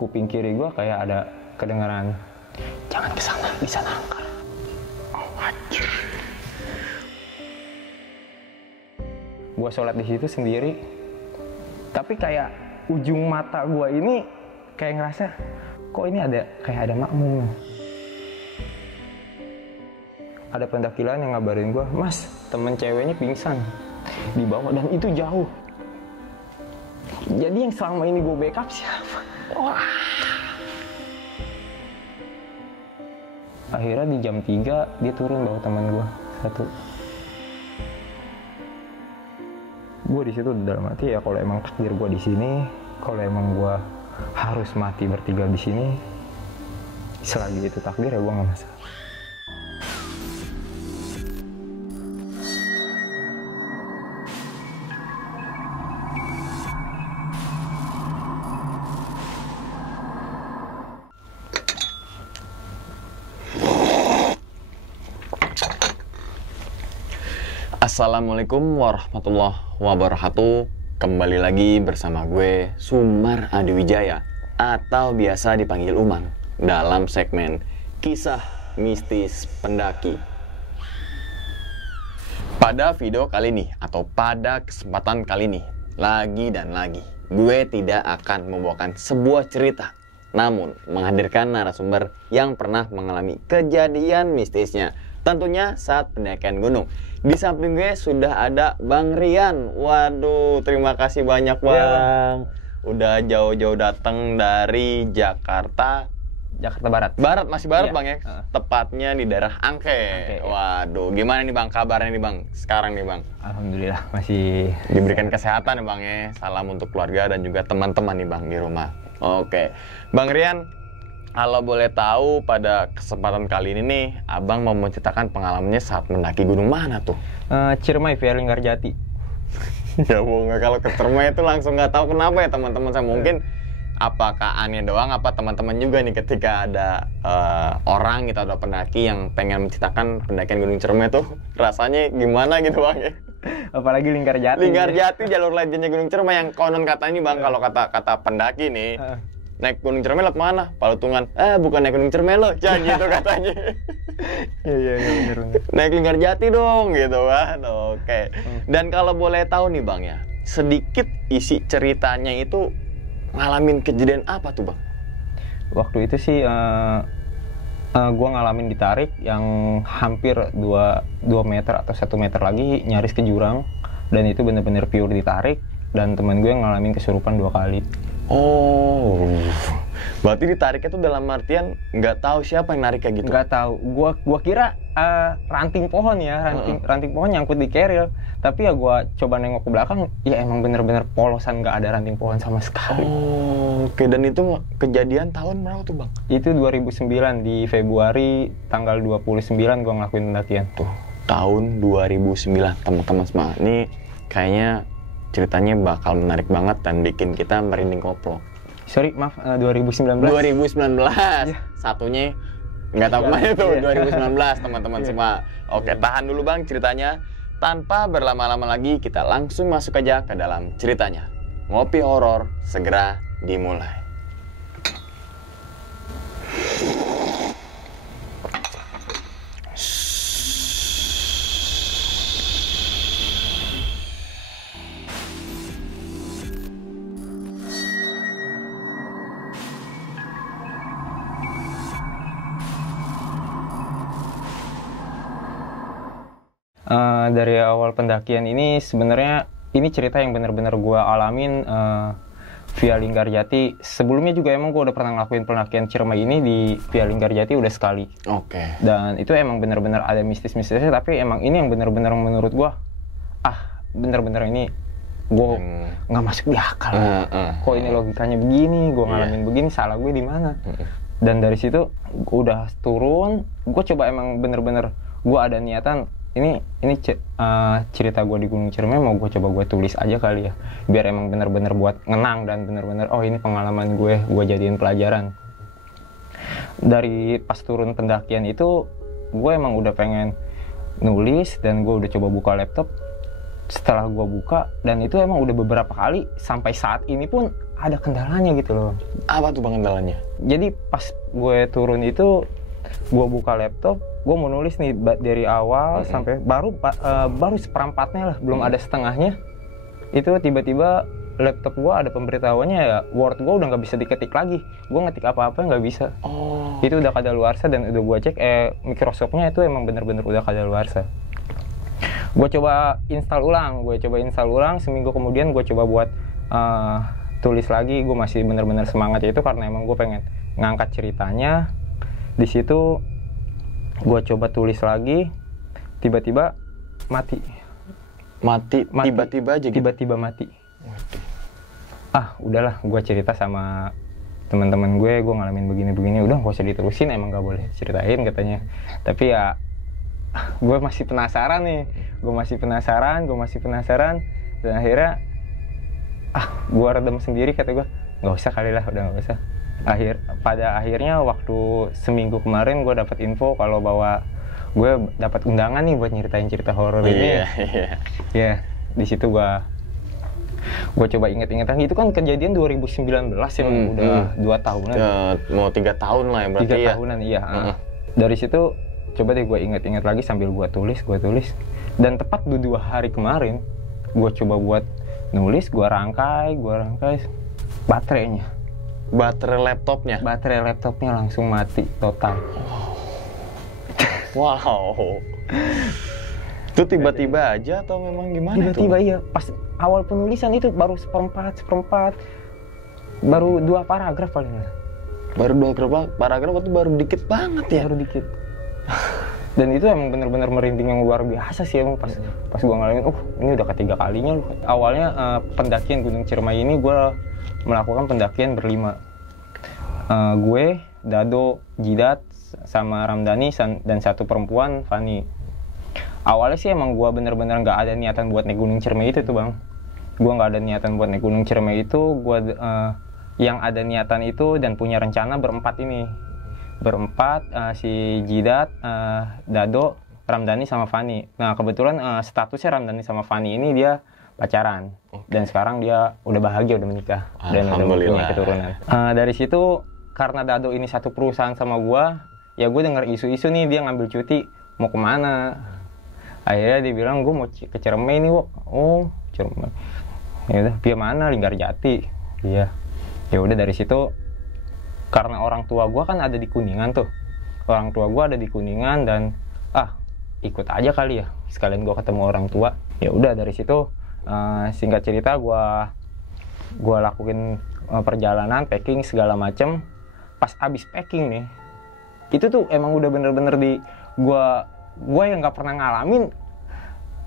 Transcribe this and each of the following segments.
kuping kiri gue kayak ada kedengaran, jangan ke sana, di sana angker. Oh anjir. Gue sholat di situ sendiri, tapi kayak ujung mata gue ini kayak ngerasa kok ini ada kayak ada makmum. Ada pendaki lain yang ngabarin gue, mas temen ceweknya pingsan di bawah dan itu jauh. Jadi yang selama ini gue backup siapa? Wah. Akhirnya di jam 3 dia turun bawa teman gue satu. Gue di situ dalam hati ya kalau emang takdir gue di sini, kalau emang gue harus mati bertinggal di sini, selagi itu takdir ya gue nggak masalah. Assalamualaikum warahmatullahi wabarakatuh. Kembali lagi bersama gue Sumar Adiwijaya atau biasa dipanggil Umang dalam segmen Kisah Mistis Pendaki. Pada video kali ini atau pada kesempatan kali ini, lagi dan lagi gue tidak akan membawakan sebuah cerita, namun menghadirkan narasumber yang pernah mengalami kejadian mistisnya, tentunya saat pendakian gunung. Di samping gue sudah ada Bang Rian. Waduh, terima kasih banyak Bang. Udah jauh-jauh datang dari Jakarta Barat. Barat, masih barat Iya. Bang ya? Tepatnya di daerah Angke. Angke, iya. Waduh, gimana nih Bang kabarnya nih Bang sekarang nih Bang? Alhamdulillah masih Diberikan kesehatan ya Bang ya. Salam untuk keluarga dan juga teman-teman nih Bang di rumah. Oke, Bang Rian, kalau boleh tahu pada kesempatan kali ini nih, Abang mau menceritakan pengalamannya saat mendaki gunung mana tuh? Ciremai via Linggarjati. Ya bohong, kalau ke Ciremai itu langsung nggak tahu kenapa ya teman-teman. Saya mungkin apakah aneh doang, apa teman-teman juga nih ketika ada orang gitu atau pendaki yang pengen menceritakan pendakian gunung Ciremai tuh rasanya gimana gitu Bang ya? Apalagi Linggarjati. Linggarjati jalur legendnya gunung Ciremai yang konon katanya Bang, kalau kata pendaki nih. Naik gunung Ciremai lewat mana? Palutungan. Bukan naik gunung Ciremai lo, jangan gitu katanya. Iya benar. Naik Linggarjati dong gitu kan. Oke. Dan kalau boleh tahu nih Bang ya, sedikit isi ceritanya itu ngalamin kejadian apa tuh Bang? Waktu itu sih gue ngalamin ditarik yang hampir 2 meter atau 1 meter lagi nyaris ke jurang, dan itu bener-bener pure ditarik, dan temen gue ngalamin kesurupan 2 kali. Oh, berarti ditariknya tuh dalam artian nggak tahu siapa yang narik kayak gitu? Nggak tahu. Gua kira ranting pohon ya, ranting pohon nyangkut di keril. Tapi ya gua coba nengok ke belakang, ya emang bener-bener polosan, nggak ada ranting pohon sama sekali. Oh, oke. Dan itu kejadian tahun berapa tuh Bang? Itu 2009 di Februari tanggal 29 gua ngelakuin pendakian. Tuh, tahun 2009 teman-teman semua. Ini kayaknya ceritanya bakal menarik banget dan bikin kita merinding koplo. Sorry, maaf, 2019. 2019. Ya. Satunya nggak tahu kemana itu, 2019 teman-teman semua. Oke, tahan dulu Bang ceritanya. Tanpa berlama-lama lagi, kita langsung masuk aja ke dalam ceritanya. Ngopi horor segera dimulai. Dari awal pendakian ini sebenarnya ini cerita yang benar-benar gue alamin via Linggarjati. Sebelumnya juga emang gue udah pernah ngelakuin pendakian Ciremai ini di via Linggarjati udah sekali. Oke. Dan itu emang benar-benar ada mistis-mistisnya, tapi emang ini yang benar-benar menurut gue, benar-benar ini gue nggak masuk di akal. Kok ini logikanya begini, gue ngalamin begini, salah gue di mana? Dan dari situ udah turun, gue coba emang bener-bener gue ada niatan ini cerita gue di Gunung Ciremai mau gue coba gue tulis aja kali ya, biar emang bener-bener buat ngenang dan bener-bener ini pengalaman gue jadiin pelajaran. Dari pas turun pendakian itu gue emang udah pengen nulis dan gue udah coba buka laptop, setelah gue buka, dan itu emang udah beberapa kali sampai saat ini pun ada kendalanya gitu loh. Apa tuh bang kendalanya? Jadi pas gue turun itu, gue buka laptop, gue mau nulis nih dari awal sampai baru seperempatnya lah, belum ada setengahnya. Itu tiba-tiba laptop gue ada pemberitahuannya ya, Word gue udah nggak bisa diketik lagi. Gue ngetik apa-apa nggak bisa. Itu udah kadaluarsa, dan udah gue cek Microsoft-nya itu emang bener-bener udah kadaluarsa. Gue coba install ulang, seminggu kemudian gue coba buat tulis lagi. Gue masih bener-bener semangat itu karena emang gue pengen ngangkat ceritanya. Di situ gue coba tulis lagi, tiba-tiba mati. Tiba-tiba aja gitu? Tiba-tiba mati. Udahlah, gue cerita sama teman-teman gue ngalamin begini-begini, udah gak usah diterusin, emang gak boleh ceritain katanya. Tapi ya gue masih penasaran nih, gue masih penasaran, dan akhirnya gue redam sendiri, kata gue nggak usah kali lah, udah nggak usah. Pada akhirnya waktu seminggu kemarin gue dapat info kalau bahwa gue dapat undangan nih buat nyeritain cerita horor ini. Ya, di situ gue coba inget-inget lagi, itu kan kejadian 2019 ya, udah 2 tahunan. Mau 3 tahun lah ya berarti 3 tahunan, iya. Dari situ coba deh gue inget-inget lagi sambil gue tulis. Dan tepat 2 hari kemarin, gue coba buat nulis, gue rangkai baterai laptopnya langsung mati total. Wow. Itu tiba-tiba aja atau memang gimana? Tiba-tiba iya, pas awal penulisan itu baru seperempat, baru 2 paragraf paling. Baru 2 paragraf itu baru dikit banget ya? Baru dikit. Dan itu emang benar-benar merinding yang luar biasa sih emang pas gue ngalamin. Ini udah ketiga kalinya loh. Awalnya pendakian Gunung Ciremai ini gue melakukan pendakian berlima. Gue, Dado, Jidat, sama Ramdhani, dan 1 perempuan, Fani. Awalnya sih emang gue bener-bener nggak ada niatan buat naik Gunung Ciremai itu tuh bang. Gue nggak ada niatan buat naik Gunung Ciremai itu. Gue yang ada niatan itu dan punya rencana berempat ini. Si Jidat, Dado, Ramdhani sama Fani. Nah kebetulan statusnya Ramdhani sama Fani ini dia pacaran. Dan sekarang dia udah bahagia, udah menikah dan udah punya keturunan. Dari situ karena Dado ini satu perusahaan sama gue, ya gue denger isu-isu nih dia ngambil cuti mau kemana. Akhirnya dia bilang gue mau ke Ciremai nih, Wok. Ciremai. Ya udah, via mana? Linggarjati. Iya. Ya udah dari situ, karena orang tua gue kan ada di Kuningan tuh. Orang tua gue ada di Kuningan dan ikut aja kali ya. Sekalian gue ketemu orang tua. Ya udah dari situ singkat cerita gue lakuin perjalanan, packing segala macem. Pas abis packing nih, itu tuh emang udah bener-bener gue yang nggak pernah ngalamin.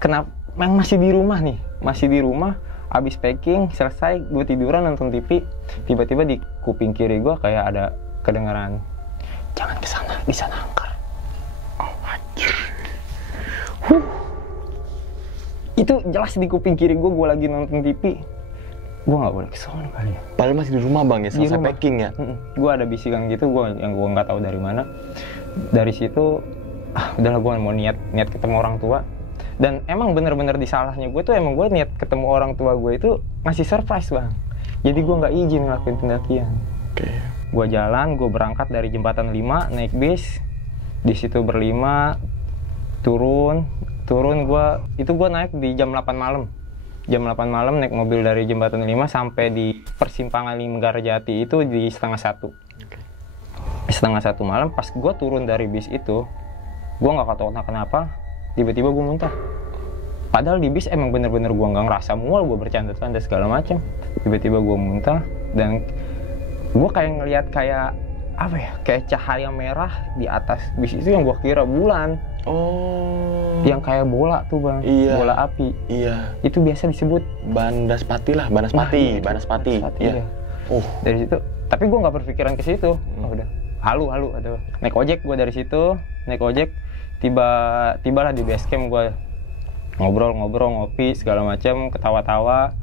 Kenapa? Masih di rumah, abis packing selesai, gue tiduran nonton TV, tiba-tiba di kuping kiri gue kayak ada kedengaran, jangan kesana, di sana angker. Anjir. Itu jelas di kuping kiri gue lagi nonton TV. Gue nggak boleh kesana kali ya. Padahal masih di rumah bang ya, selesai packing ya. Gue ada bisikan gitu, yang gue nggak tahu dari mana. Dari situ, udahlah gue mau niat ketemu orang tua. Dan emang bener-bener di salahnya gue tuh emang gue niat ketemu orang tua gue itu ngasih surprise bang. Jadi gue nggak izin ngelakuin pendakian. Gue jalan, gue berangkat dari jembatan 5 naik bis. Di situ berlima, turun gue naik di jam 8 malam. Jam 8 malam naik mobil dari jembatan 5 sampai di persimpangan Linggarjati itu di 12:30. 12:30 malam pas gue turun dari bis itu, gue nggak tahu kenapa tiba-tiba gue muntah. Padahal di bis emang bener-bener gue nggak ngerasa mual, gue bercanda-canda segala macam. Tiba-tiba gue muntah dan gue kayak ngelihat kayak cahaya merah di atas bis itu yang gue kira bulan. Yang kayak bola tuh bang, bola api. Iya. Itu biasa disebut Banaspati. Iya. Dari situ, tapi gue nggak berpikiran ke situ. Udah, halu. Aduh. Naik ojek gue dari situ, tibalah di base camp gue. Ngobrol, ngopi segala macam, ketawa-tawa.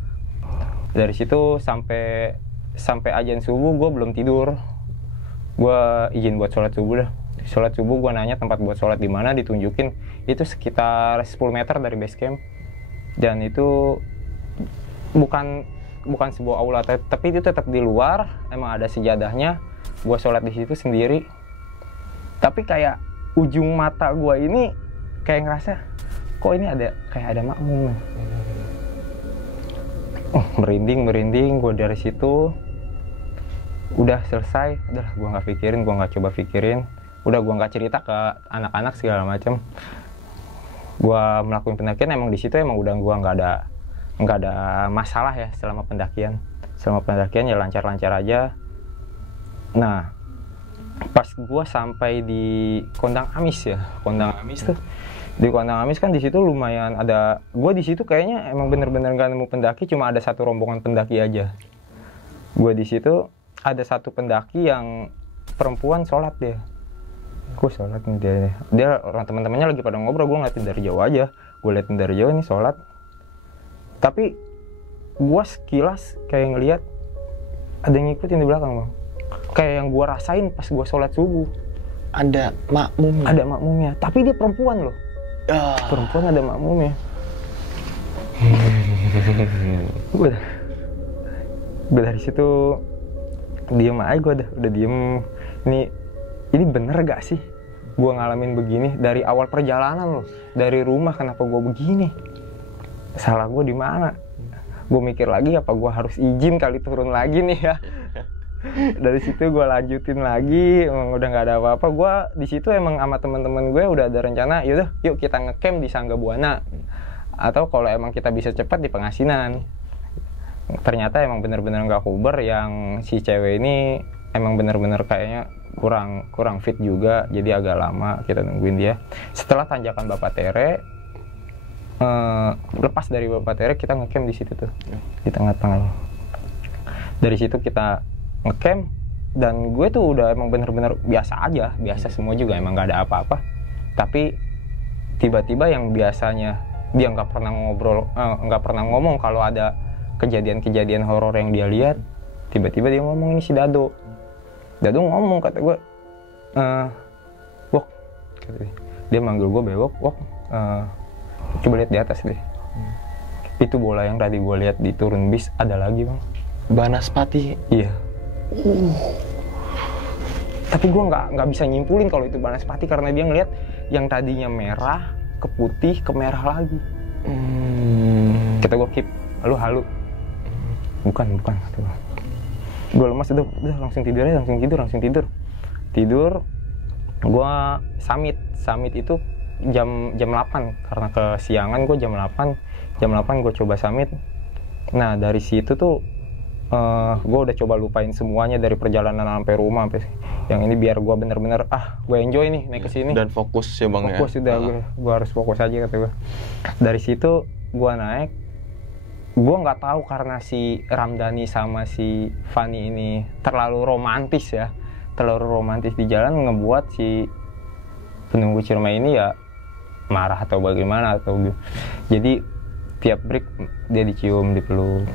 Dari situ sampai azan subuh gue belum tidur. Gue izin buat sholat subuh dah. Sholat subuh gue nanya tempat buat sholat di mana, ditunjukin itu sekitar 10 meter dari base camp. Dan itu bukan sebuah aula, tapi itu tetap di luar, emang ada sejadahnya. Gue sholat di situ sendiri, tapi kayak ujung mata gue ini kayak ngerasa kok ini ada makmum. Merinding gue dari situ. Udah selesai, udahlah gue nggak coba pikirin, udah gue nggak cerita ke anak-anak segala macam. Gue melakukan pendakian, emang di situ emang udah gue nggak ada masalah ya selama pendakian ya lancar-lancar aja. Nah, pas gue sampai di Kondang Amis tuh, di Kondang Amis kan di situ lumayan ada, gue di situ kayaknya emang bener-bener nggak nemu pendaki, cuma ada satu rombongan pendaki aja. Gue di situ ada satu pendaki yang perempuan sholat dia. Gue sholat nih dia orang teman-temannya lagi pada ngobrol, gue ngeliatin dari jauh aja, gue liatin dari jauh ini sholat. Tapi gue sekilas kayak ngeliat ada yang ngikutin di belakang bang, kayak yang gue rasain pas gue sholat subuh. Ada makmumnya, tapi dia perempuan loh. Perempuan ada makmumnya. Gue dari situ diem aja, gue udah diem. Ini bener gak sih gue ngalamin begini dari awal perjalanan loh, dari rumah kenapa gue begini? Salah gue di mana? Gue mikir lagi, apa gue harus izin kali turun lagi nih ya. Dari situ gue lanjutin lagi, emang udah nggak ada apa-apa. Gue di situ emang sama teman-teman gue udah ada rencana, yuk kita ngecamp di Sangga Buana, atau kalau emang kita bisa cepat di Pengasinan. Ternyata emang bener-bener nggak kuber, yang si cewek ini emang bener-bener kayaknya kurang fit juga, jadi agak lama kita nungguin dia. Setelah tanjakan Bapak Tere, lepas dari Bapak Tere kita ngecamp di situ tuh, di tengah-tengah. Dari situ kita ngecamp, dan gue tuh udah emang bener-bener biasa semua juga, emang nggak ada apa-apa. Tapi tiba-tiba yang biasanya dia nggak pernah ngomong kalau ada kejadian-kejadian horor yang dia lihat, tiba-tiba dia ngomong, ini si Dado ngomong, kata gue, Wok, dia manggil gue bewok, Wok, coba lihat di atas deh. Itu bola yang tadi gue lihat di turun bis ada lagi bang. Banaspati. Iya. Tapi gue nggak bisa nyimpulin kalau itu Banaspati, karena dia ngelihat yang tadinya merah ke putih ke merah lagi. Kata gue, Kip, lu halu. Bukan kata gue. Gue lemas, udah langsung tidur aja, langsung tidur. Gue summit itu jam 8, karena kesiangan gue jam 8 gue coba summit. Nah dari situ tuh gue udah coba lupain semuanya dari perjalanan sampai rumah, sampai yang ini biar gue bener-bener gue enjoy nih naik ke sini dan fokus ya bang. Fokus udah gue harus fokus aja, kata gue. Dari situ gue naik, gue nggak tahu karena si Ramdhani sama si Fani ini terlalu romantis di jalan, ngebuat si penunggu Ciremai ini ya marah atau bagaimana, atau jadi tiap break dia dicium, dipeluk,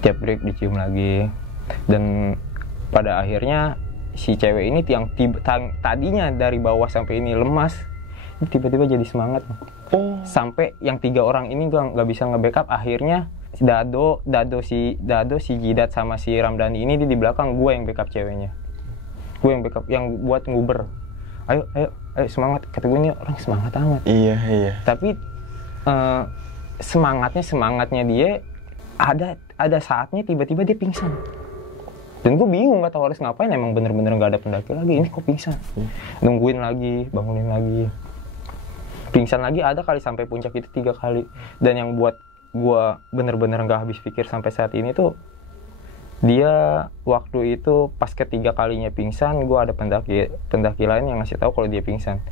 tiap break dicium lagi. Dan pada akhirnya si cewek ini yang tadinya dari bawah sampai ini lemas, tiba-tiba jadi semangat. Sampai yang 3 orang ini nggak bisa nge-backup, akhirnya Dado, si Jidat sama si Ramdhani ini di belakang, gue yang backup ceweknya, gue yang backup, yang buat nguber. Ayo semangat, kata gue, ini orang semangat amat. Iya. Tapi semangatnya dia ada saatnya tiba-tiba dia pingsan. Dan gue bingung, gak tahu harus ngapain, emang bener-bener gak ada pendaki lagi, ini kok pingsan. Nungguin lagi, bangunin lagi, pingsan lagi, ada kali sampai puncak itu 3 kali. Dan yang buat gue bener-bener gak habis pikir sampai saat ini tuh, dia waktu itu pas ketiga kalinya pingsan, gue ada pendaki lain yang ngasih tahu kalau dia pingsan.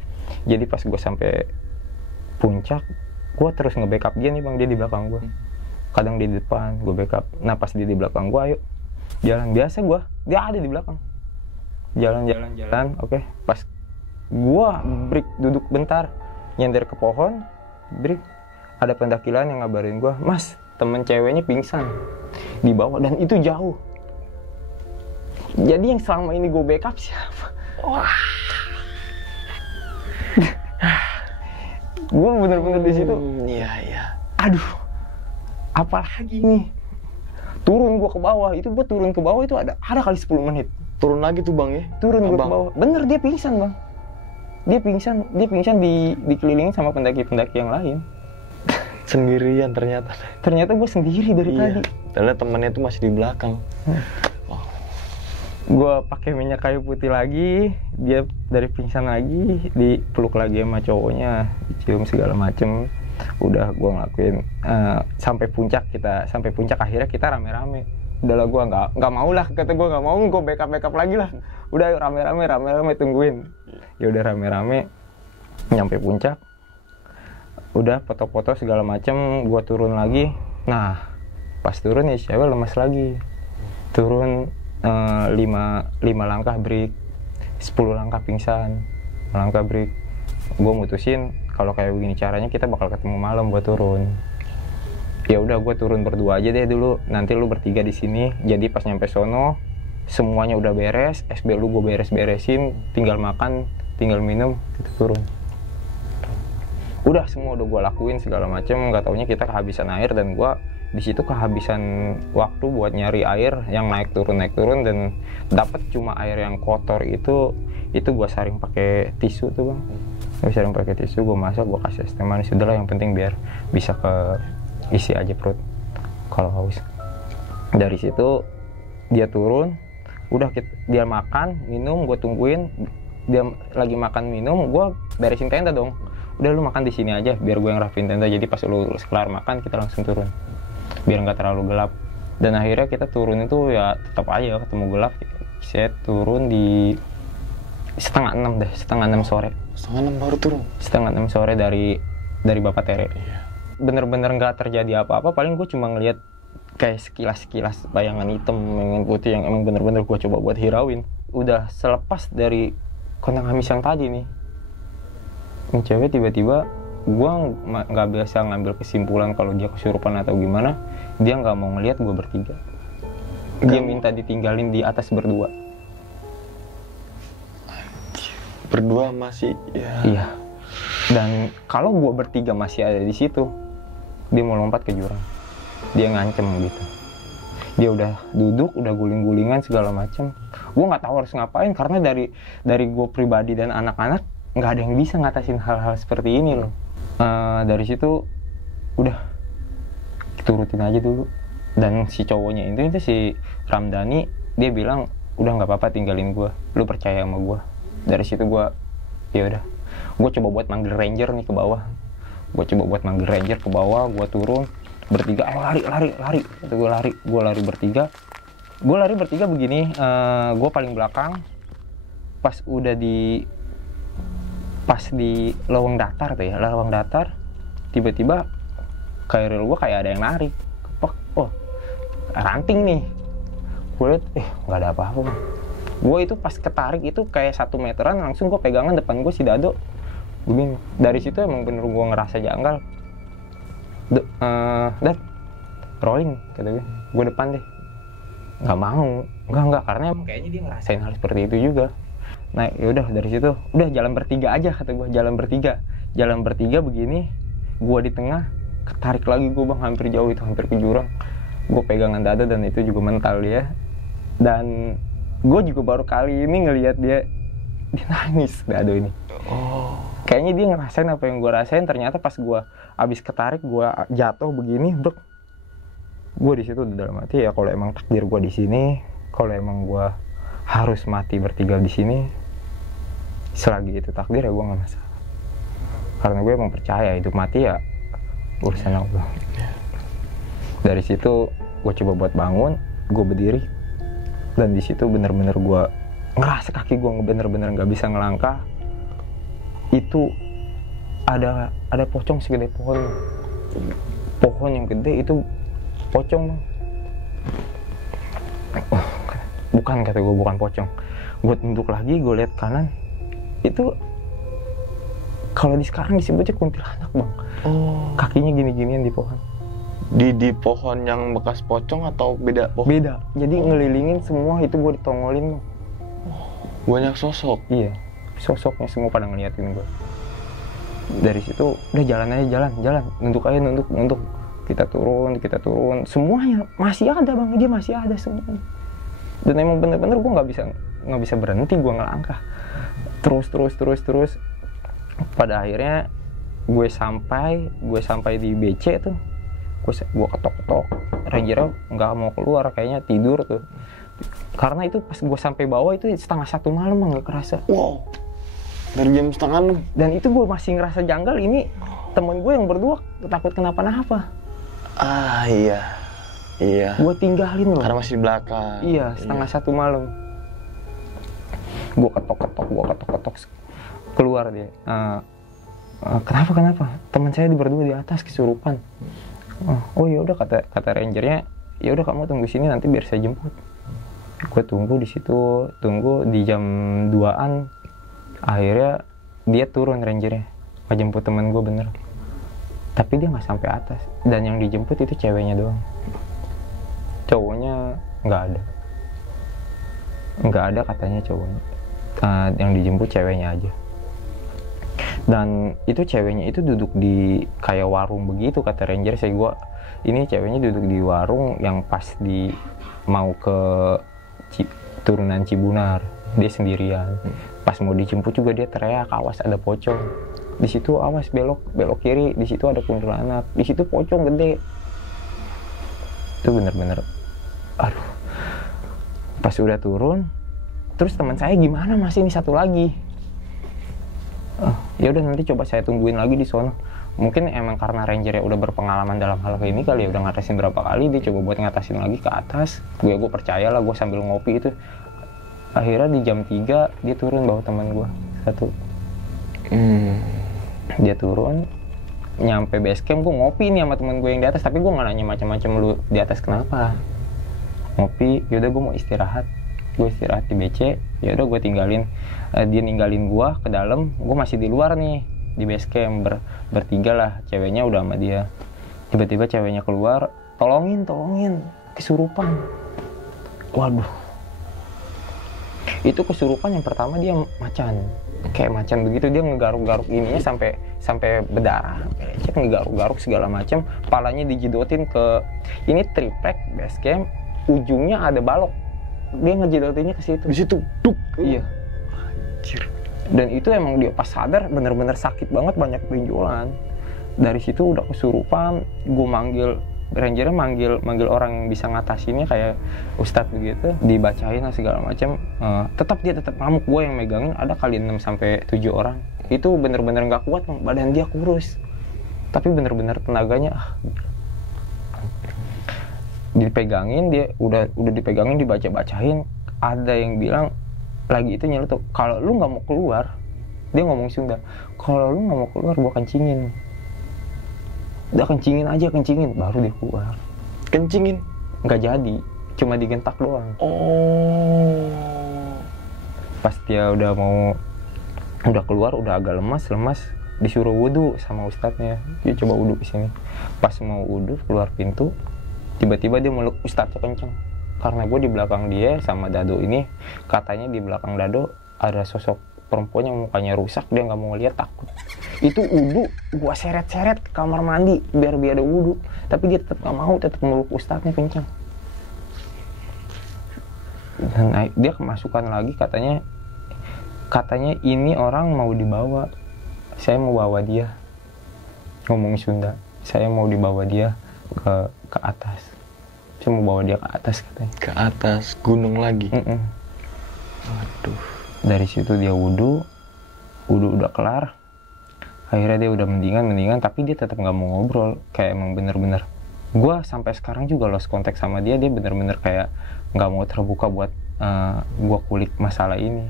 Jadi pas gue sampai puncak, gue terus nge-backup dia nih bang, dia di belakang gue. Kadang di depan, gue backup. Nah pas dia di belakang gue, ayo jalan biasa gue, dia ada di belakang. Jalan, oke. Pas gue break duduk bentar, nyender ke pohon, break, ada pendaki lain yang ngabarin gue, Mas, temen ceweknya pingsan di bawah, dan itu jauh. Jadi yang selama ini gue backup siapa? Wah. Gue bener-bener di situ. Iya. aduh apalagi nih, turun gue ke bawah. Itu gue turun ke bawah itu ada kali 10 menit. Turun lagi tuh bang ya? Turun gue ke bawah. Bener, dia pingsan bang. Dia pingsan dikelilingin sama pendaki-pendaki yang lain. Sendirian ternyata. Ternyata gue sendiri dari tadi. Ternyata temannya tuh masih di belakang. Wow. Gue pakai minyak kayu putih lagi, dia dari pingsan lagi, dipeluk lagi sama cowoknya, dicium segala macem. Udah gue ngelakuin sampai puncak akhirnya kita rame-rame. Udahlah gue nggak mau lah, kata gue nggak mau, gue backup lagi lah. Udah rame-rame tungguin. Ya udah rame-rame nyampe puncak. Udah foto-foto segala macem, gue turun lagi. Nah pas turun ya cewek lemas lagi. Turun 5 langkah break, 10 langkah pingsan, 5 langkah break. Gue mutusin kalau kayak begini caranya kita bakal ketemu malam buat turun. Ya udah gue turun berdua aja deh dulu, nanti lu bertiga di sini. Jadi pas nyampe sono semuanya udah beres, SB lu gue beresin, tinggal makan, tinggal minum, kita turun. Udah semua udah gue lakuin segala macem, nggak taunya kita kehabisan air dan gue di situ kehabisan waktu buat nyari air yang naik turun dan dapat cuma air yang kotor itu gue saring pakai tisu tuh bang. Gue saring pakai tisu, gue masak, gue kasih es teh manis, udahlah yang penting biar bisa ke isi aja perut kalau haus. Dari situ dia turun, udah dia makan minum, gue tungguin. Dia lagi makan minum, gue beresin tenda dong. Udah lu makan di sini aja biar gue yang rapiin tenda, jadi pas lu kelar makan kita langsung turun biar nggak terlalu gelap. Dan akhirnya kita turun itu ya tetap aja ketemu gelap. Saya turun di setengah 6 sore. Setengah 6 baru turun? Setengah 6 sore dari Bapak Tere. Iya. Bener-bener nggak terjadi apa-apa, paling gue cuma ngeliat kayak sekilas bayangan hitam dengan putih yang emang bener-bener gue coba buat hirauin. Udah selepas dari kontak Hamis yang tadi nih, ini cewek tiba-tiba, gue nggak biasa ngambil kesimpulan kalau dia kesurupan atau gimana, dia nggak mau ngeliat gue bertiga. Dia minta ditinggalin di atas berdua. Berdua masih ya. Iya. Dan kalau gue bertiga masih ada di situ, dia mau lompat ke jurang. Dia ngancem gitu. Dia udah duduk, udah guling-gulingan segala macam. Gue nggak tahu harus ngapain karena dari gue pribadi dan anak-anak nggak ada yang bisa ngatasin hal-hal seperti ini loh. Dari situ udah turutin aja dulu. Dan si cowoknya itu si Ramdhani, dia bilang udah nggak apa-apa tinggalin gue, lu percaya sama gue. Dari situ gue ya udah, gue coba buat manggil ranger nih ke bawah. Gue turun bertiga, lari. Gue lari bertiga begini. Gue paling belakang. Pas di lawang datar tuh ya, tiba-tiba kairil gue kayak ada yang narik. Oh, ranting nih. Gue liat, nggak ada apa-apa bang. Gue itu pas ketarik itu kayak 1 meteran, langsung gue pegangan depan gue si Dado. Begini. Dari situ emang bener gue ngerasa janggal. Dad, rolling kata gue depan deh. Nggak mau, enggak karena emang kayaknya dia ngerasain hal seperti itu juga. Nah yaudah dari situ, udah jalan bertiga aja kata gue, jalan bertiga begini. Gue di tengah, ketarik lagi gue bang, hampir jauh itu, hampir ke jurang. Gue pegangan Dado dan itu juga mental dia. Dan gue juga baru kali ini ngelihat dia nangis Dado ini. Kayaknya dia ngerasain apa yang gue rasain. Ternyata pas gue abis ketarik, gue jatuh begini, bro. Gue di situ dalam hati ya, kalau emang takdir gue di sini, kalau emang gue harus mati bertiga di sini, selagi itu takdir ya gue nggak masalah. Karena gue emang percaya hidup mati ya urusan Allah. Dari situ gue coba buat bangun, gue berdiri, dan di situ bener-bener gue ngerasa kaki gue bener-bener nggak bisa ngelangkah. Itu ada pocong segede pohon yang gede itu pocong. Bukan kata gue, bukan pocong. Gue tunduk lagi, gue lihat kanan, itu kalau di sekarang disebutnya kuntilanak bang. Kakinya gini-ginian di pohon. Di pohon yang bekas pocong atau beda pohon? Beda. Jadi ngelilingin semua itu gue ditongolin bang. Banyak sosok? Iya, sosoknya semua pada ngeliatin gue. Dari situ udah jalan aja, jalan, nunduk. Kita turun, semuanya masih ada bang, dia masih ada semuanya. Dan emang bener-bener gue nggak bisa berhenti, gue ngelangkah terus. Pada akhirnya gue sampai di BC tuh, gue ketok, rangernya nggak mau keluar, kayaknya tidur tuh. Karena itu pas gue sampai bawah itu 1:30 malam, nggak kerasa. Wow, dari jam 5:30. Dan itu gue masih ngerasa janggal, ini temen gue yang berdua takut kenapa-napa. Iya. Gue tinggalin loh. Karena masih di belakang. Iya, 1:30 malam. Gue ketok keluar dia. Kenapa? Teman saya berdua di atas kesurupan. Oh ya udah, kata rangernya, ya udah kamu tunggu sini, nanti biar saya jemput. Gue tunggu di situ, di jam 2-an. Akhirnya dia turun rangernya, ngejemput teman gue bener. Tapi dia nggak sampai atas, dan yang dijemput itu ceweknya doang. Cowoknya nggak ada katanya cowoknya. Yang dijemput ceweknya aja. Dan itu ceweknya itu duduk di kayak warung begitu, kata ranger saya. Ini ceweknya duduk di warung yang pas mau ke turunan Cibunar. Dia sendirian. Pas mau dijemput juga dia teriak, awas ada pocong. Di situ awas belok kiri, di situ ada kuntilanak, di situ pocong gede. Itu bener-bener, aduh. Pas udah turun, terus teman saya gimana, masih ini satu lagi. Ya udah, nanti coba saya tungguin lagi di sono. Mungkin emang karena ranger ya udah berpengalaman dalam hal ini kali ya, udah ngatasin berapa kali, dia coba buat ngatasin lagi ke atas. Gue percaya lah, gue sambil ngopi itu. Akhirnya di jam 3 dia turun bawa teman gue satu. Dia turun, nyampe base camp, gue ngopi nih sama temen gue yang di atas, tapi gue nggak nanya macam-macam, lu di atas kenapa. Ngopi, yaudah gue mau istirahat. Gue istirahat di BC, yaudah gue tinggalin. Dia ninggalin gue ke dalam, gue masih di luar nih di base camp, bertiga lah, ceweknya udah sama dia. Tiba-tiba ceweknya keluar, tolongin, kesurupan. Waduh, itu kesurupan yang pertama dia kayak macan begitu, dia ngegaruk-garuk ininya sampai berdarah, ngegaruk-garuk segala macam, palanya dijedotin ke ini triplek base camp, ujungnya ada balok, dia ngejedotinnya ke situ. Di situ, duk. Iya. Anjir. Dan itu emang dia pas sadar bener-bener sakit banget, banyak benjolan. Dari situ udah kesurupan, gue rangernya manggil orang yang bisa ngatasinnya kayak ustadz begitu, dibacain lah segala macam. Tetap ngamuk. Gue yang megangin ada kali 6-7 orang. Itu bener-bener nggak kuat, badan dia kurus, tapi bener-bener tenaganya dipegangin, dia udah dipegangin, dibacain. Ada yang bilang lagi itu nyeletuk, kalau lu nggak mau keluar, dia ngomong Sunda, kalau lu nggak mau keluar gue kencingin. Udah kencingin, baru dia keluar. Kencingin? Nggak jadi, cuma digentak doang. Oh. Pas dia udah keluar, udah agak lemas, disuruh wudhu sama ustadznya. Dia coba wudhu di sini. Pas mau wudhu keluar pintu, tiba-tiba dia meluk ustadznya kenceng. Karena gue di belakang dia sama Dado ini, katanya di belakang Dado ada sosok perempuan yang mukanya rusak, dia nggak mau ngeliat, takut. Itu wudhu, gue seret-seret ke kamar mandi biar ada wudhu, tapi dia tetap nggak mau, tetap meluk ustadznya kencang. Dan dia kemasukan lagi, katanya ini orang mau dibawa, saya mau bawa dia, ngomong Sunda, saya mau dibawa dia ke atas, saya mau bawa dia ke atas katanya. Ke atas gunung lagi. Waduh. Dari situ dia wudhu udah kelar. Akhirnya dia udah mendingan, tapi dia tetap nggak mau ngobrol. Kayak emang bener-bener. Gue sampai sekarang juga lost contact sama dia. Dia bener-bener kayak nggak mau terbuka buat gue kulik masalah ini.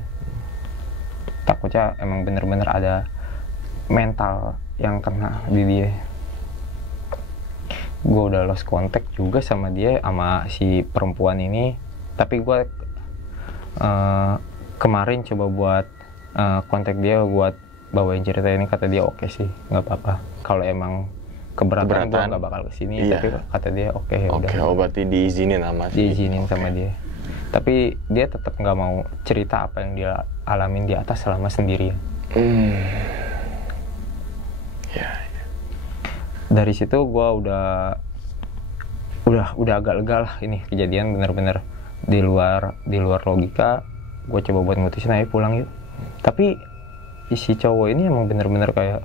Takutnya emang bener-bener ada mental yang kena di dia. Gue udah lost contact juga sama dia, sama si perempuan ini. Tapi gue kemarin coba buat kontak dia buat bawain cerita ini, kata dia oke sih, nggak apa-apa. Kalau emang keberatan gue nggak bakal kesini, iya. Tapi kata dia oke, ya udah. Oke, berarti diizinin sama dia. Tapi dia tetap nggak mau cerita apa yang dia alamin di atas selama sendirian. Dari situ gue udah agak lega lah, ini kejadian bener-bener di luar logika. Gue coba buat ngutusin, ayo pulang yuk. Tapi si cowok ini emang bener-bener kayak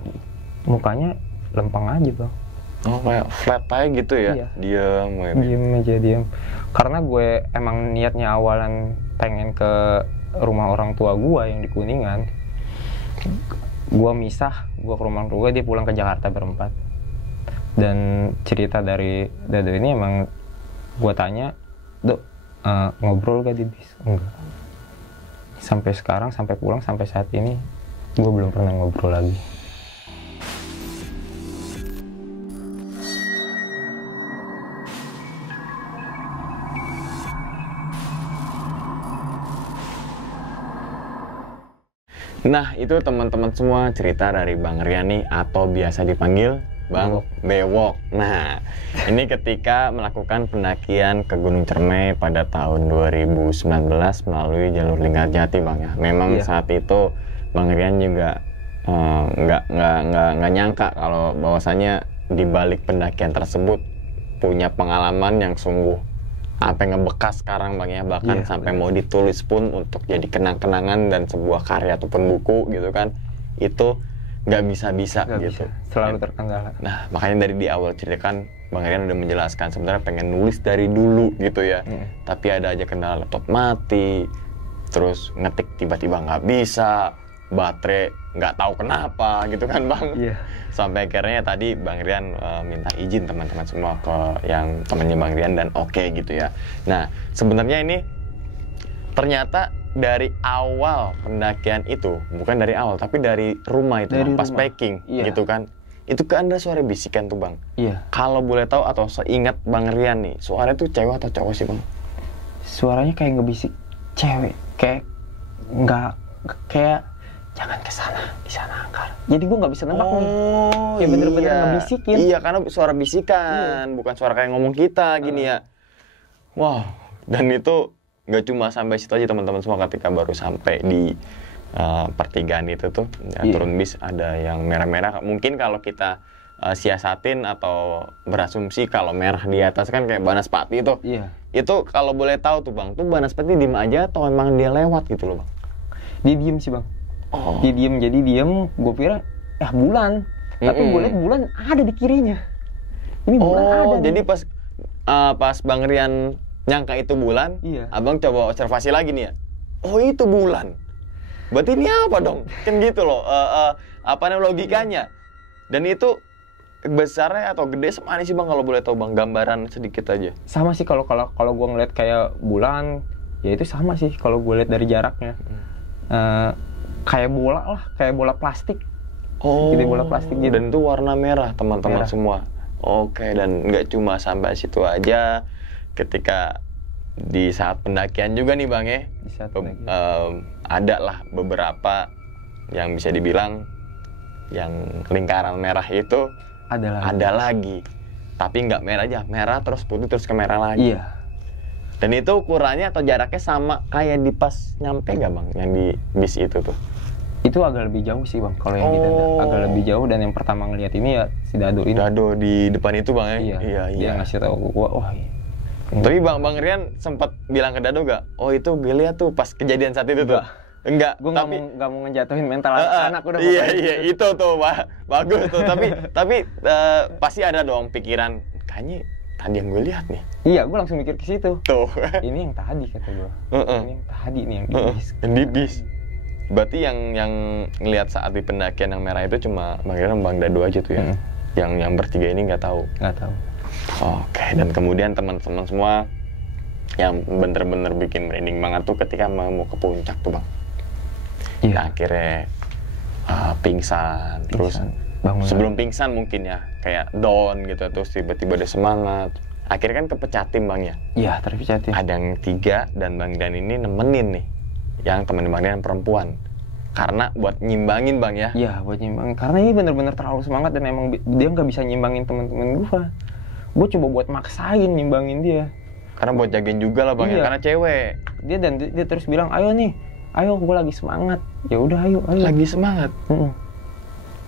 mukanya lempeng aja bang. Oh, kayak flat aja gitu ya? Iya. Diam aja. Karena gue emang niatnya awalan pengen ke rumah orang tua gue yang di Kuningan. Gue ke rumah orang tua gue, dia pulang ke Jakarta berempat. Dan cerita dari Dado ini emang gue tanya, Dok, ngobrol gak di bis? Enggak. Sampai sekarang, sampai pulang, sampai saat ini gue belum pernah ngobrol lagi. Nah, itu teman-teman semua cerita dari Bang Rian nih, atau biasa dipanggil Bang Bewok. Nah, ini ketika melakukan pendakian ke Gunung Cermai pada tahun 2019 melalui jalur Linggarjati, Bang ya. Memang saat itu Bang Rian juga nggak nyangka kalau bahwasanya di balik pendakian tersebut punya pengalaman yang sungguh ngebekas sekarang, Bang ya. Bahkan sampai mau ditulis pun untuk jadi kenang-kenangan dan sebuah karya ataupun buku gitu kan. Itu nggak bisa gitu. Selalu terkendala. Nah, makanya dari di awal cerita kan Bang Rian udah menjelaskan sebenarnya pengen nulis dari dulu gitu ya. Tapi ada aja kendala, laptop mati, terus ngetik tiba-tiba nggak bisa, baterai nggak tahu kenapa gitu kan Bang. Sampai akhirnya tadi Bang Rian minta izin teman-teman semua ke yang temannya Bang Rian dan oke gitu ya. Nah, sebenarnya ini ternyata dari awal pendakian itu, bukan dari awal, tapi dari rumah itu, dari Bang, pas rumah. packing gitu kan. Itu kan ada suara bisikan tuh Bang. Kalau boleh tahu atau seingat Bang Rian nih, suara itu cewek atau cowok sih Bang? Suaranya kayak ngebisik cewek, kayak nggak kayak jangan ke sana, di sana angker. Jadi gue nggak bisa nebak nih. Kayak bener-bener ngebisikin. Iya, karena suara bisikan, bukan suara kayak ngomong kita gini ya. Wow, dan itu nggak cuma sampai situ aja teman-teman semua, ketika baru sampai di pertigaan itu tuh turun bis ada yang merah-merah. Mungkin kalau kita siasatin atau berasumsi kalau merah di atas kan kayak Banaspati itu. Itu kalau boleh tahu tuh Bang, tuh Banaspati diem aja atau emang dia lewat gitu loh Bang? Dia diem sih Bang. Dia diem, jadi diem. Gue kira bulan, tapi gue liat bulan ada di kirinya. Ini bulan ada. Jadi pas Bang Rian nyangka itu bulan, abang coba observasi lagi nih ya. Oh, itu bulan. Berarti ini apa dong? Kan gitu loh. Apa namanya logikanya? Dan itu besarnya atau gede semana sih Bang, kalau boleh tahu Bang, gambaran sedikit aja. Sama sih kalau gue ngeliat kayak bulan, ya itu sama sih kalau gue lihat dari jaraknya. Kayak bola lah, kayak bola plastik. Jadi bola plastik gitu. Dan itu warna merah teman-teman semua. Oke, dan nggak cuma sampai situ aja. Ketika di saat pendakian juga nih Bang ya, ada lah beberapa yang bisa dibilang yang lingkaran merah itu ada lagi. Tapi nggak merah aja, merah terus putih terus ke merah lagi. Dan itu ukurannya atau jaraknya sama kayak di pas nyampe nggak Bang, yang di bis itu tuh? Itu agak lebih jauh sih Bang, kalau yang di tenda agak lebih jauh. Dan yang pertama ngeliat ini ya si Dado ini. Dado di depan itu Bang ya? Iya. Dia ngasih tahu gua, wah. Tapi Bang Rian sempat bilang ke Dado gak? Oh, itu gue lihat tuh pas kejadian saat itu tuh. Enggak. Gue nggak mau ngejatuhin mental anak udah. Iya, itu tuh bagus tuh. tapi pasti ada dong pikiran, kayaknya tadi yang gue lihat nih. Iya, gue langsung mikir ke situ. Tuh. Ini yang tadi kata gue. Ini yang tadi nih, yang di bis. Yang di bis. Berarti yang ngelihat saat di pendakian yang merah itu cuma Bang Rian, Bang Dado aja tuh ya. Yang bertiga ini nggak tahu. Oke, dan kemudian teman-teman semua yang bener-bener bikin merinding banget tuh ketika mau ke puncak tuh Bang. Nah, akhirnya pingsan, terus sebelum pingsan mungkin ya kayak down gitu, terus tiba-tiba ada semangat. Akhirnya kan kepecah tim Bang ya? Iya, terpecah tim. Ada yang 3 dan Bang Dan ini nemenin nih, yang temen Bang Dan perempuan. Karena buat nyimbangin Bang ya? Iya, buat nyimbangin. Karena ini bener-bener terlalu semangat dan emang dia nggak bisa nyimbangin teman-teman gue. Gue coba buat maksain nyimbangin dia. Karena buat jagain juga lah Bang ya, karena cewek. Dia terus bilang, ayo gue lagi semangat. Ya udah, ayo. Lagi semangat.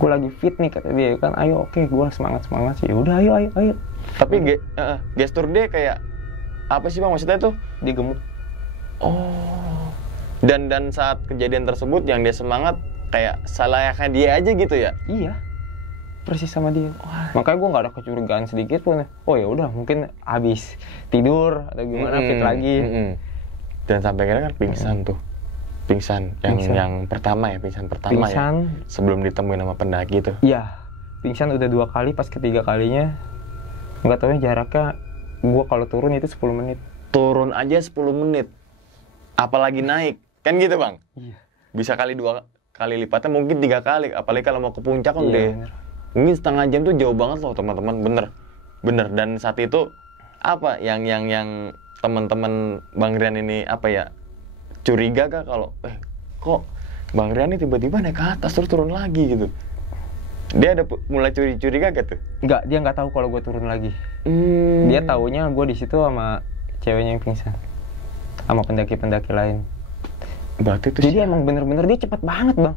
gue lagi fit nih kata dia kan, ayo oke, gue semangat sih, ya udah ayo. Tapi gestur dia kayak apa sih bang maksudnya tuh? Dia gemuk. Oh. Dan saat kejadian tersebut yang dia semangat kayak selayaknya dia aja gitu ya? Iya. Persis sama dia. Wah. Makanya gue nggak ada kecurigaan sedikit pun. Oh ya udah mungkin habis tidur atau gimana fit lagi. Dan sampai akhirnya kan pingsan tuh. Pingsan yang pertama ya, pingsan pertama ya. Sebelum ditemuin sama pendaki tuh. Iya. Pingsan udah 2 kali, pas ketiga kalinya nggak tahu jaraknya gue kalau turun itu 10 menit. Turun aja 10 menit. Apalagi naik. Kan gitu, Bang? Iya. Bisa kali 2 kali lipatnya, mungkin 3 kali. Apalagi kalau mau ke puncak kan deh. Bener. Mungkin setengah jam tuh jauh banget loh, teman-teman. Bener. Dan saat itu apa yang teman-teman Bang Rian ini apa ya? Curiga kah kalau kok Bang Rian ini tiba-tiba naik ke atas terus turun lagi gitu? Dia ada mulai curiga gak tuh? Enggak, dia nggak tahu kalau gue turun lagi. Dia taunya gue di situ sama ceweknya yang pingsan, sama pendaki-pendaki lain. Berarti itu jadi emang bener-bener dia cepet banget bang.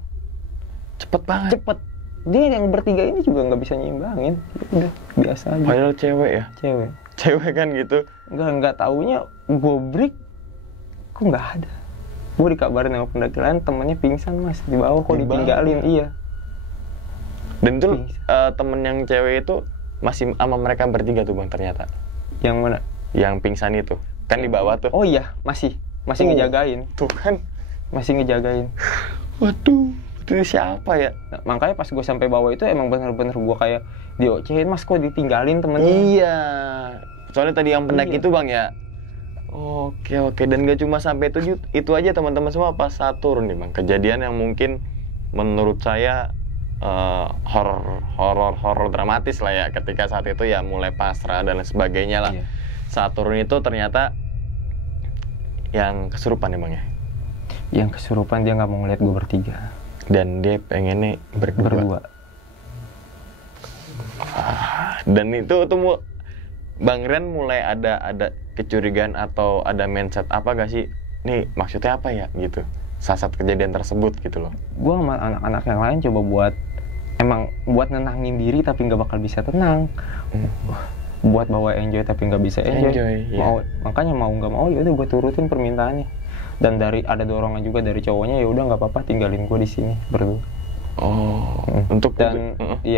Cepet. Dia yang bertiga ini juga nggak bisa nyimbangin. Udah biasa aja. Padahal cewek ya? Cewek kan gitu. Nggak taunya gue break kok nggak ada. Gue dikabarin sama pendaki lain temennya pingsan mas di bawah, kok ditinggalin. Iya. Dan itu temen yang cewek itu masih sama mereka bertiga tuh bang ternyata. Yang mana? Yang pingsan itu kan di bawah tuh. Oh iya masih ngejagain. Tuh kan masih ngejagain. Waduh, itu siapa ya? Nah, makanya pas gue sampai bawah itu emang bener-bener gue kayak diocehin, mas kok ditinggalin temennya. Iya. Soalnya tadi yang pendaki itu bang ya. Oke. Dan gak cuma sampai itu aja teman-teman semua pas saat turun nih bang. Kejadian yang mungkin menurut saya horor dramatis lah ya. Ketika saat itu ya mulai pasrah dan sebagainya lah. Iya. Saat turun itu ternyata yang kesurupan ya bang ya. Yang kesurupan dia nggak mau ngeliat gue bertiga. Dan dia pengennya berdua. Dan itu tuh Bang Rian mulai ada kecurigaan atau ada mindset apa gak sih? Nih maksudnya apa ya gitu saat kejadian tersebut gitu loh. Gue sama anak-anak yang lain coba buat nenangin diri tapi nggak bakal bisa tenang. Buat bawa enjoy tapi nggak bisa enjoy. Makanya mau nggak mau ya udah gue turutin permintaannya. Dan ada dorongan juga dari cowoknya, ya udah nggak apa-apa tinggalin gue di sini berdua.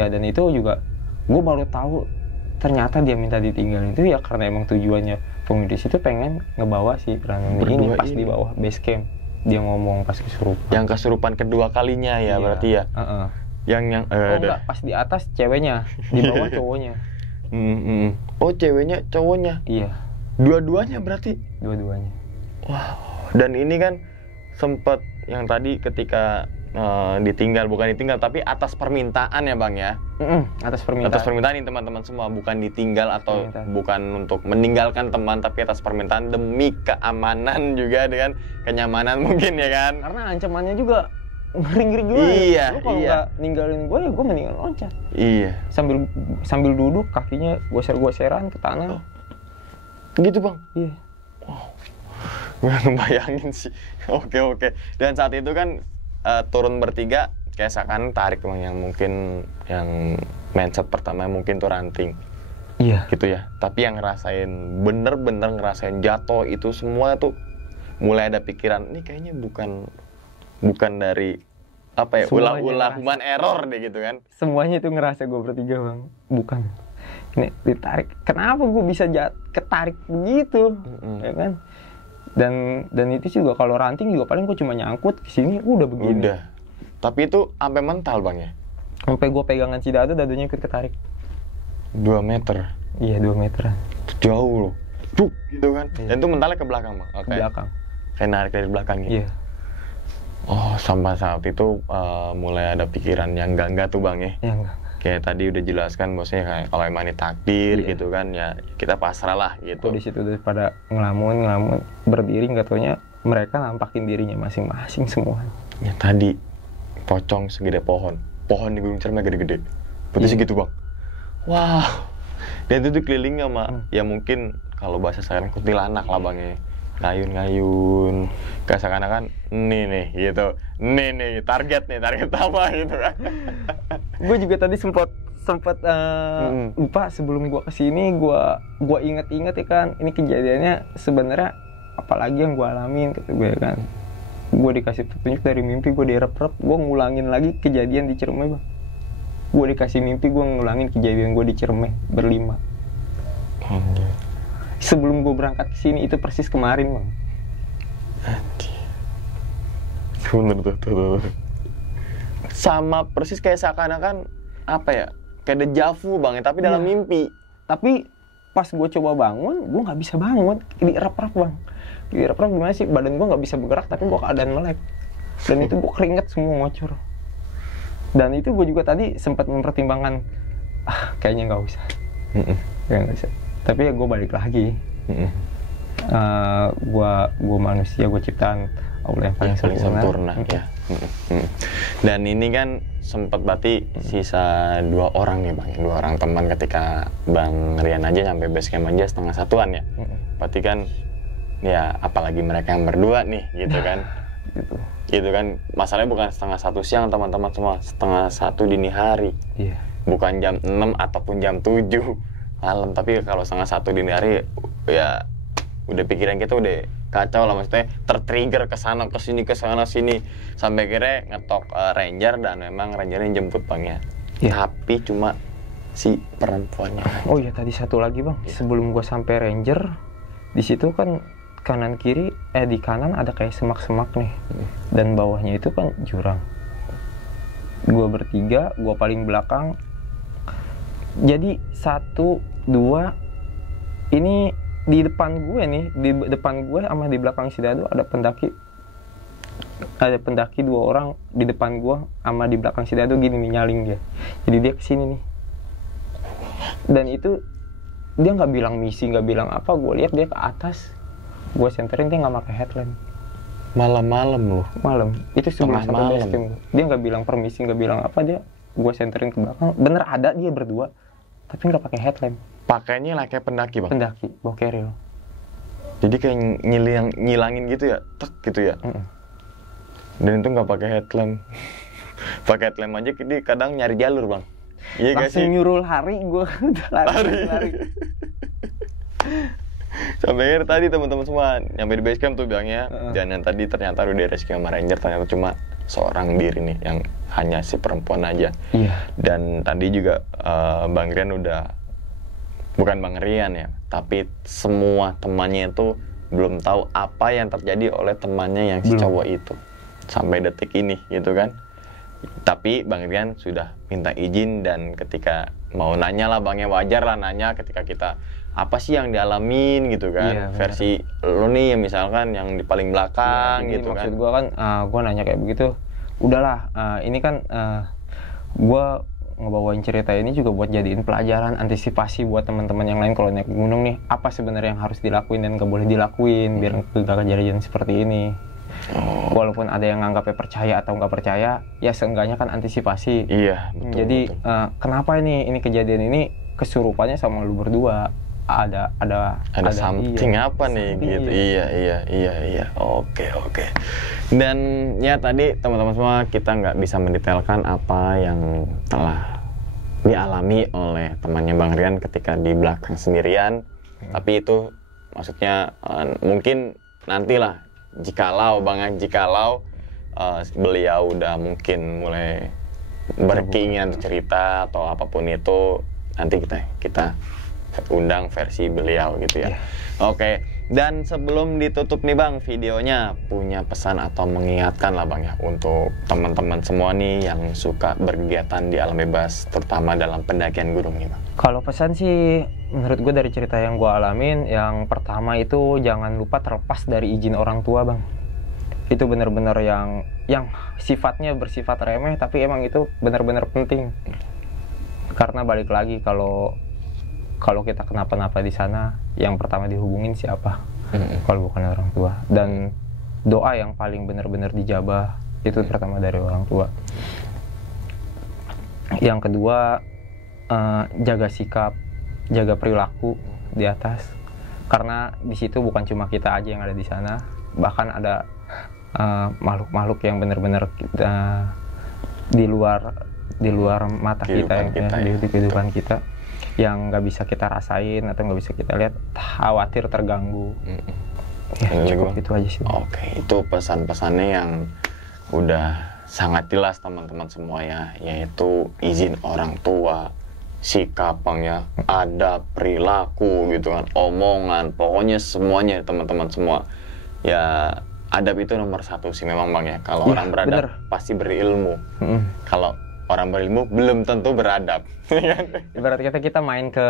Dan itu juga gue baru tahu ternyata dia minta ditinggalin itu ya karena emang tujuannya pengurus itu pengen ngebawa si Rani ini pas di bawah base camp. Dia ngomong pas kesurupan. Yang kesurupan kedua kalinya ya, berarti ya. Enggak, pas di atas ceweknya, di bawah cowoknya. Oh ceweknya cowoknya. Iya. Dua-duanya berarti. Dua-duanya. Wow. Dan ini kan sempat yang tadi ketika bukan ditinggal tapi atas permintaan ya bang ya. Atas permintaan ini teman-teman semua, bukan ditinggal atau bukan untuk meninggalkan teman tapi atas permintaan demi keamanan juga dengan kenyamanan mungkin ya kan. Karena ancamannya juga ngeri-ngeri gue. Iya. Lu kalau nggak ninggalin gue ya gue mendingan loncat. Iya. Sambil duduk kakinya goser-goseran ke tanah. Gitu bang. Iya. Wow. Gue ngebayangin sih. Oke. Dan saat itu kan turun bertiga kayak seakan tarik bang, yang mungkin yang mindset pertama mungkin tuh ranting. Iya. Gitu ya. Tapi yang bener-bener ngerasain jatuh itu semua tuh mulai ada pikiran ini kayaknya bukan dari apa ya, ulah human error deh gitu kan. Semuanya itu ngerasa gue bertiga bang. Bukan. Ini ditarik. Kenapa gue bisa ketarik begitu? Ya kan? Dan itu juga kalau ranting juga paling gue cuma nyangkut ke sini udah begini. Udah. Tapi itu sampai mental bang ya? Sampai gue pegangan si dadunya ikut ketarik. 2 meter? Iya 2 meteran. Jauh loh. Cuk gitu kan. Iya. Dan itu mentalnya ke belakang bang? Ke belakang. Kayak narik dari belakang gitu? Iya. Oh sampai saat itu mulai ada pikiran yang enggak tuh bang ya? Yang enggak. Kayak tadi udah jelaskan bosnya kayak kalau emang ini takdir gitu kan ya kita pasrah lah gitu. Di situ udah pada ngelamun berdiri, nggak taunya mereka nampakin dirinya masing-masing semua. Ya tadi pocong segede pohon di Gunung Ciremai gede-gede. Betul sih gitu bang. Wow. Dan itu kelilingnya sama ya mungkin kalau bahasa sekarang kuntilanak lah bang ya. ngayun-ngayun, kayak seakan-akan nih gitu, nih target apa gitu kan. Gue juga tadi sempat lupa sebelum gue kesini, gue inget-inget ya kan, ini kejadiannya sebenarnya apalagi yang gue alamin kata gue kan. Gue dikasih petunjuk dari mimpi, gue direp-rep, gue ngulangin lagi kejadian di Ciremai bang. Gue dikasih mimpi, gue ngulangin kejadian gue di Ciremai berlima. Sebelum gue berangkat ke sini itu persis kemarin bang. Bener tuh. Sama persis kayak seakan-akan apa ya? Kayak dejavu bang, tapi dalam mimpi. Tapi pas gue coba bangun, gue nggak bisa bangun, direp-rep bang. Direp-rep gimana sih? Badan gue nggak bisa bergerak, tapi gue keadaan melek. Dan itu gue keringet semua ngocor. Dan itu gue juga tadi sempat mempertimbangkan, kayaknya nggak usah. Ya nggak usah. Tapi ya gue balik lagi. Gue manusia, gue ciptaan Allah yang paling sempurna. Ya. Dan ini kan sempat berarti sisa 2 orang nih bang, 2 orang teman ketika Bang Rian aja sampai base camp aja 1:30 ya. Berarti kan ya apalagi mereka yang berdua nih gitu kan. Gitu kan, masalahnya bukan 1:30 siang teman-teman semua, 1:30 dini hari. Bukan jam 6 ataupun jam 7 malam, tapi kalau 1:30 dini hari ya udah pikiran kita udah kacau lah, maksudnya tertrigger kesana kesini sampai akhirnya ngetok ranger, dan memang rangernya jemput bang ya. Tapi cuma si perempuannya. Oh iya, tadi satu lagi bang, sebelum gua sampai ranger di situ kan kanan kiri di kanan ada kayak semak-semak nih, dan bawahnya itu kan jurang. Gua bertiga, gua paling belakang. Jadi 1, 2 ini di depan gue nih, di depan gue sama di belakang si Dado ada pendaki 2 orang di depan gue sama di belakang si Dado gini nih, nyaling dia. Jadi dia kesini nih, dan itu dia nggak bilang misi, nggak bilang apa. Gue lihat dia ke atas, gue senterin, dia nggak pakai headlamp. Malam-malam loh. Malam itu sebelum sampai base camp. Dia nggak bilang permisi, nggak bilang apa, dia gue senterin ke belakang. Bener ada dia berdua, tapi nggak pakai headlamp. Pakainya lah kayak pendaki bang. Pendaki bawa keril. Jadi kayak ngilangin gitu ya, tek gitu ya. Dan itu nggak pakai headlamp. Pakai headlamp aja dia kadang nyari jalur bang. Iya gak sih? Langsung nyuruh lari, gue udah lari. Sampai akhir tadi teman-teman semua nyampe di base camp tuh bilangnya, dan yang tadi ternyata udah rescue sama ranger, ternyata cuma seorang diri nih yang hanya si perempuan aja. Dan tadi juga Bang Rian udah, bukan Bang Rian ya, tapi semua temannya itu belum tahu apa yang terjadi oleh temannya yang si cowok itu sampai detik ini gitu kan. Tapi Bang Rian sudah minta izin, dan ketika mau nanya lah bangnya, wajar lah nanya ketika kita apa sih yang dialamin gitu kan. Versi lo nih misalkan yang di paling belakang gitu kan. Maksud gue kan, gue nanya kayak begitu, udahlah, ini kan gue ngebawain cerita ini juga buat jadiin pelajaran, antisipasi buat teman-teman yang lain kalau naik gunung nih, apa sebenarnya yang harus dilakuin dan gak boleh dilakuin biar gak kejadian seperti ini. Walaupun ada yang nganggapnya percaya atau nggak percaya, ya seenggaknya kan antisipasi. Betul. Jadi kenapa ini kejadian ini kesurupannya sama lu berdua, ada something apa nih gitu. Iya. Oke. Dan ya tadi teman-teman semua, kita nggak bisa mendetailkan apa yang telah dialami oleh temannya Bang Rian ketika di belakang sendirian. Tapi itu maksudnya mungkin nantilah, jikalau beliau udah mungkin mulai berkeinginan cerita atau apapun itu, nanti kita undang versi beliau gitu ya. Oke. Dan sebelum ditutup nih Bang, videonya punya pesan atau mengingatkan lah Bang ya untuk teman-teman semua nih yang suka berkegiatan di alam bebas, terutama dalam pendakian gunung nih Bang. Kalau pesan sih menurut gue dari cerita yang gue alamin, yang pertama itu jangan lupa terlepas dari izin orang tua Bang. Itu benar-benar yang sifatnya bersifat remeh, tapi emang itu benar-benar penting. Karena balik lagi, kalau kita kenapa-napa di sana, yang pertama dihubungin siapa? Kalau bukan orang tua. Dan doa yang paling benar-benar dijabah itu pertama dari orang tua. Yang kedua, jaga sikap, jaga perilaku di atas. Karena di situ bukan cuma kita aja yang ada di sana, bahkan ada makhluk-makhluk yang benar-benar di luar mata kita, di kehidupan kita, yang nggak bisa kita rasain atau nggak bisa kita lihat, khawatir terganggu. Ya, cukup itu aja sih. Oke, itu pesan-pesannya yang udah sangat jelas teman-teman semua ya, yaitu izin orang tua, sikap ya, adab, perilaku gitu kan, omongan, pokoknya semuanya teman-teman semua. Ya, adab itu nomor 1 sih memang Bang ya. Kalau orang beradab pasti berilmu. Kalau orang berilmu belum tentu beradab. Ibarat kita main ke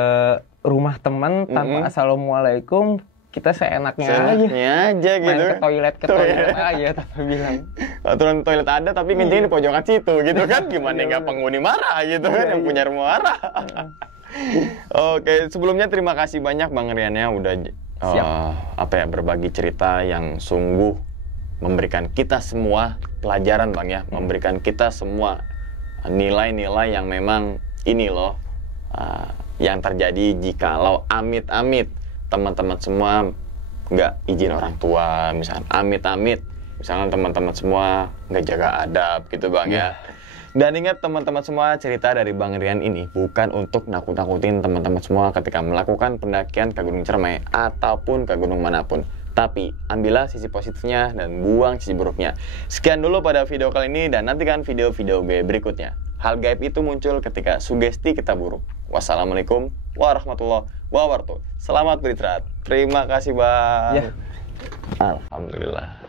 rumah teman tanpa assalamualaikum, kita seenaknya aja gitu. Main ke toilet aja tanpa bilang. Aturan toilet ada tapi kencing di pojokan situ gitu kan, gimana nggak penghuni marah gitu kan, yang punya rumah marah. Oke, sebelumnya terima kasih banyak Bang Rian ya udah berbagi cerita yang sungguh memberikan kita semua pelajaran Bang ya, memberikan kita semua nilai-nilai yang memang ini loh yang terjadi jikalau amit-amit teman-teman semua nggak izin orang tua, misalnya amit-amit misalnya teman-teman semua nggak jaga adab gitu Bang ya. Dan ingat teman-teman semua, cerita dari Bang Rian ini bukan untuk nakut-nakutin teman-teman semua ketika melakukan pendakian ke Gunung Ciremai ataupun ke gunung manapun. Tapi ambillah sisi positifnya dan buang sisi buruknya. Sekian dulu pada video kali ini, dan nantikan video-video gue berikutnya. Hal gaib itu muncul ketika sugesti kita buruk. Wassalamualaikum warahmatullahi wabarakatuh. Selamat beristirahat. Terima kasih Bang. Ya. Alhamdulillah.